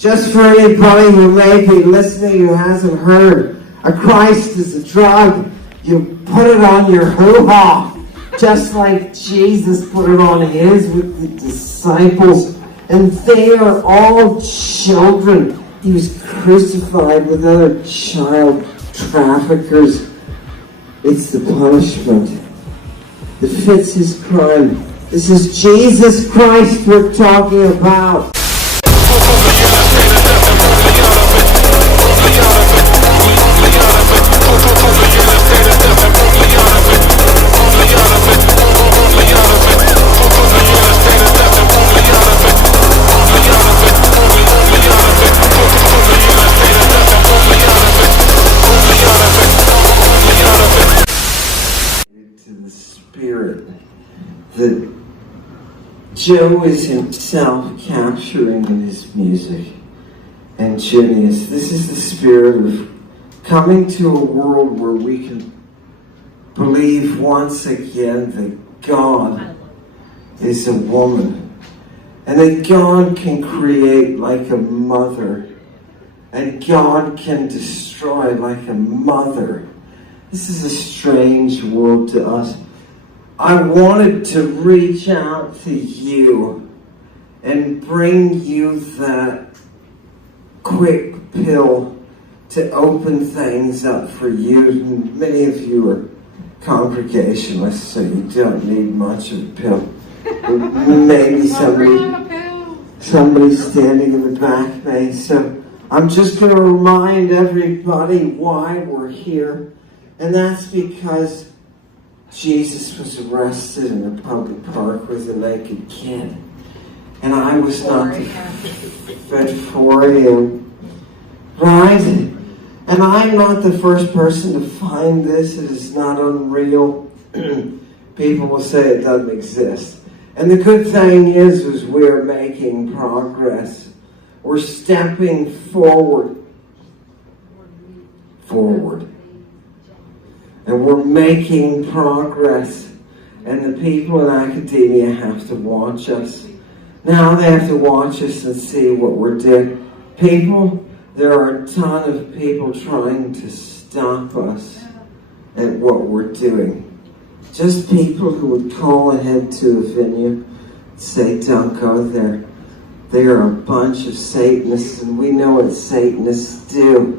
Just for anybody who may be listening who hasn't heard, a Christ is a drug. You put it on your hoo-ha, just like Jesus put it on his with the disciples. And they are all children. He was crucified with other child traffickers. It's the punishment that fits his crime. This is Jesus Christ we're talking about. To the Spirit that Joe is himself capturing in his music, and Junius. This is the spirit of coming to a world where we can believe once again that God is a woman, and that God can create like a mother, and God can destroy like a mother. This is a strange world to us. I wanted to reach out to you and bring you that quick pill to open things up for you. And many of you are congregationalists, so you don't need much of a pill. Maybe somebody standing in the back may. So I'm just going to remind everybody why we're here. And that's because Jesus was arrested in a public park with a naked kid. And I was not at 4 a.m. Right? And I'm not the first person to find this. It is not unreal. People will say it doesn't exist. And the good thing is we're making progress. We're stepping forward. And we're making progress. And the people in academia have to watch us. Now they have to watch us and see what we're doing. There are a ton of people trying to stop us at what we're doing. Just people who would call ahead to a venue, say, don't go there. They are a bunch of Satanists, and we know what Satanists do.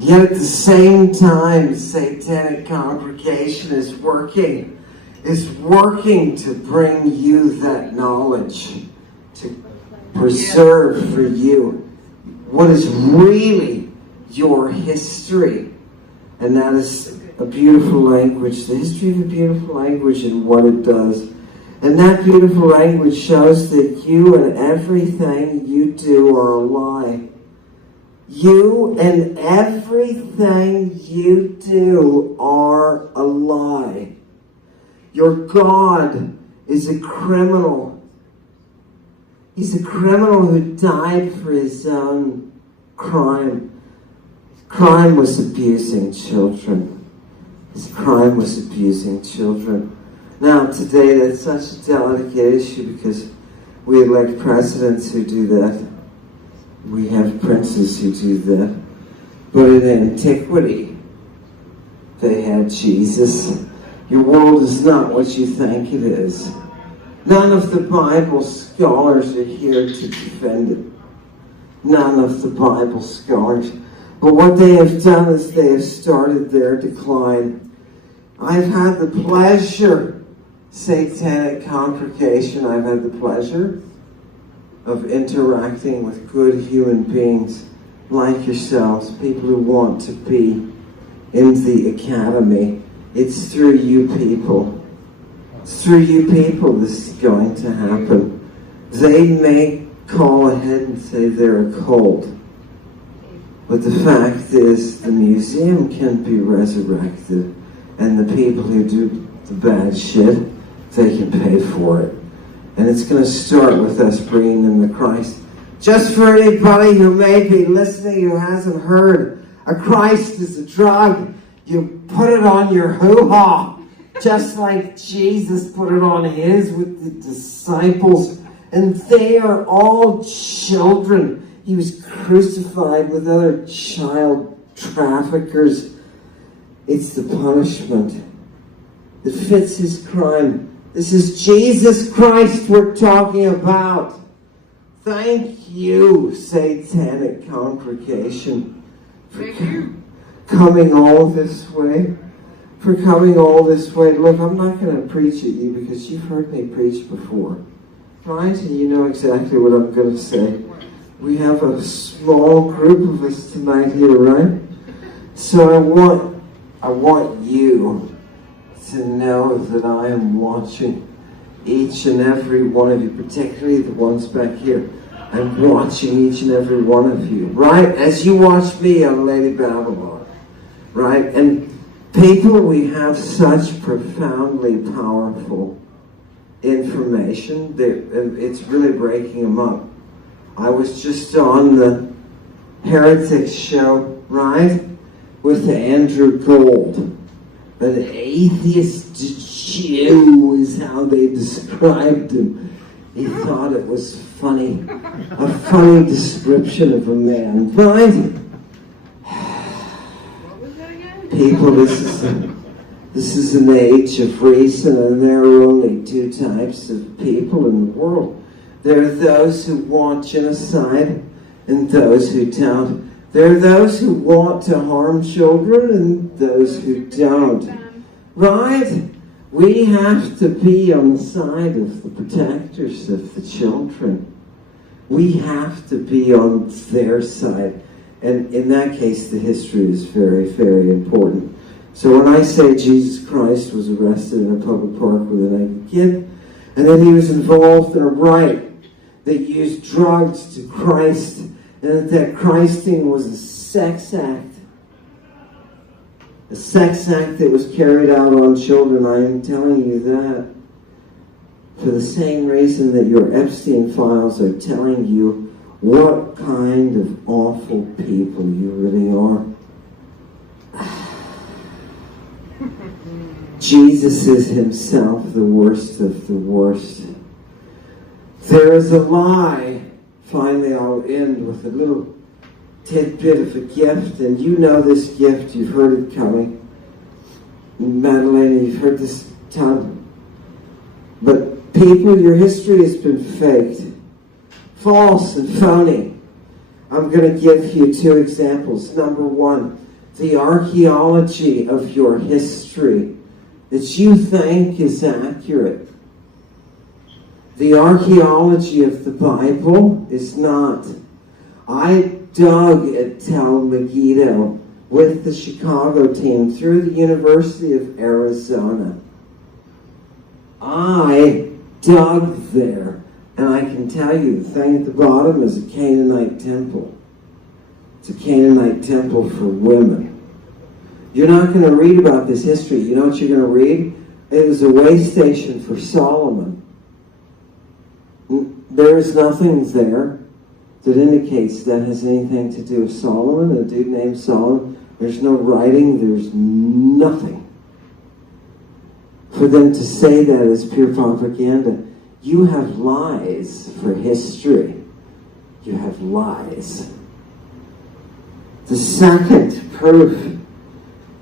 Yet at the same time, Satanic congregation is working to bring you that knowledge, to preserve for you what is really your history. And that is a beautiful language, the history of a beautiful language and what it does. And that beautiful language shows that you and everything you do are a lie. You and everything you do are a lie. Your God is a criminal. He's a criminal who died for his own crime. Crime was abusing children. His crime was abusing children. Now, today, that's such a delicate issue because we elect presidents who do that. We have princes who do that. But in antiquity, they had Jesus. Your world is not what you think it is. None of the Bible scholars are here to defend it. None of the Bible scholars. But what they have done is they have started their decline. I've had the pleasure, Satanic congregation, I've had the pleasure of interacting with good human beings like yourselves, people who want to be in the academy. It's through you people. It's through you people this is going to happen. They may call ahead and say they're a cult. But the fact is, the museum can be resurrected. And the people who do the bad shit, they can pay for it. And it's going to start with us bringing them to Christ. Just for anybody who may be listening who hasn't heard, a Christ is a drug. You put it on your hoo-ha, just like Jesus put it on his with the disciples. And they are all children. He was crucified with other child traffickers. It's the punishment that fits his crime. This is Jesus Christ we're talking about. Thank you, satanic congregation, for coming all this way. For coming all this way. Look, I'm not going to preach at you because you've heard me preach before. Right? And you know exactly what I'm going to say. We have a small group of us tonight here, right? So I want you to know that I am watching each and every one of you, particularly the ones back here. I'm watching each and every one of you, right? As you watch me on Lady Babylon, right? And people, we have such profoundly powerful information that it's really breaking them up. I was just on the Heretics show, right? With Andrew Gold. An atheist Jew is how they described him. He thought it was funny. A funny description of a man, right? People, this is an age of reason, and there are only two types of people in the world. There are those who want genocide and those who don't. There are those who want to harm children and those who don't. Right? We have to be on the side of the protectors of the children. We have to be on their side. And in that case, the history is very, very important. So when I say Jesus Christ was arrested in a public park with a naked kid, and that he was involved in a riot that used drugs to Christ, and that Christing was a sex act that was carried out on children, I am telling you that for the same reason that your Epstein files are telling you what kind of awful people you really are. Jesus is himself the worst of the worst. There is a lie. Finally, I'll end with a little tidbit of a gift, and you know this gift. You've heard it coming. Madeleine, you've heard this ton. But people, your history has been faked. False and phony. I'm going to give you two examples. Number one, the archaeology of your history that you think is accurate. The archaeology of the Bible is not. I dug at Tel Megiddo with the Chicago team through the University of Arizona. I dug there, and I can tell you the thing at the bottom is a Canaanite temple. It's a Canaanite temple for women. You're not going to read about this history. You know what you're going to read? It was a way station for Solomon. There is nothing there that indicates that has anything to do with Solomon, a dude named Solomon. There's no writing. There's nothing. For them to say that is pure propaganda. You have lies for history. You have lies. The second proof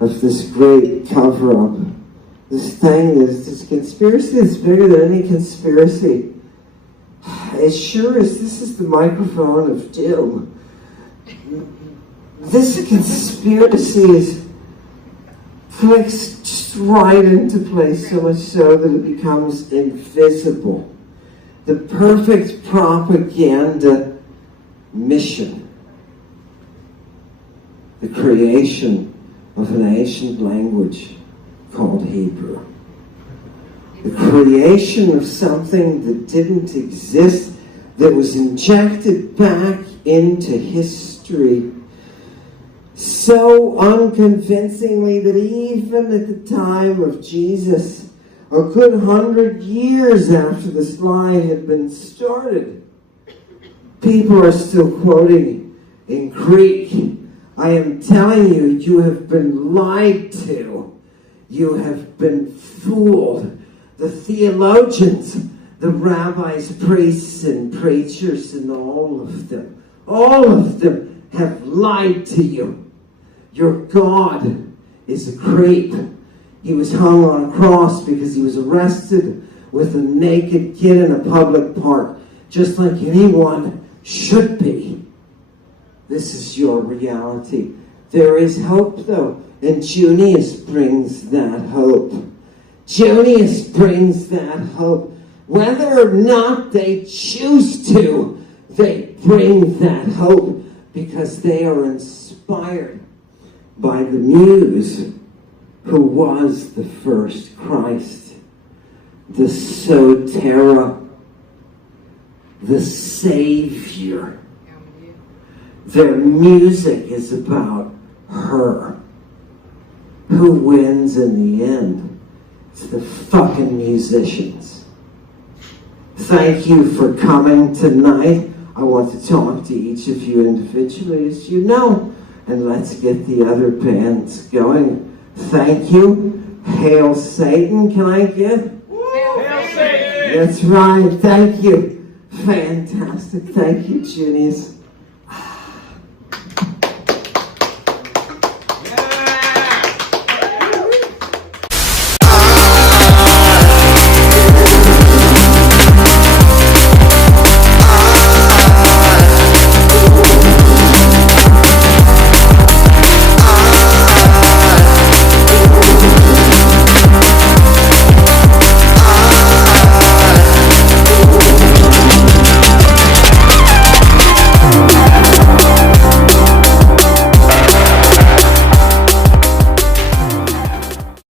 of this great cover-up, this thing, this conspiracy that's bigger than any conspiracy. It sure is. This is the microphone of doom. This conspiracy is clicks just right into place, so much so that it becomes invisible. The perfect propaganda mission. The creation of an ancient language called Hebrew. The creation of something that didn't exist, that was injected back into history so unconvincingly that even at the time of Jesus, a good 100 years after this lie had been started, people are still quoting in Greek, I am telling you, you have been lied to. You have been fooled. The theologians, the rabbis, priests, and preachers, and all of them All of them have lied to you. Your God is a creep. He was hung on a cross because he was arrested with a naked kid in a public park, just like anyone should be. This is your reality. There is hope, though, and Junius brings that hope. Junius brings that hope. Whether or not they choose to, they bring that hope because they are inspired by the Muse who was the first Christ, the Sotera, the Savior. Their music is about her. Who wins in the end? It's the fucking musicians. Thank you for coming tonight. I want to talk to each of you individually, as you know, and let's get the other bands going. Thank you. Hail Satan, can I get? Hail Satan! That's right, thank you. Fantastic. Thank you, Junius.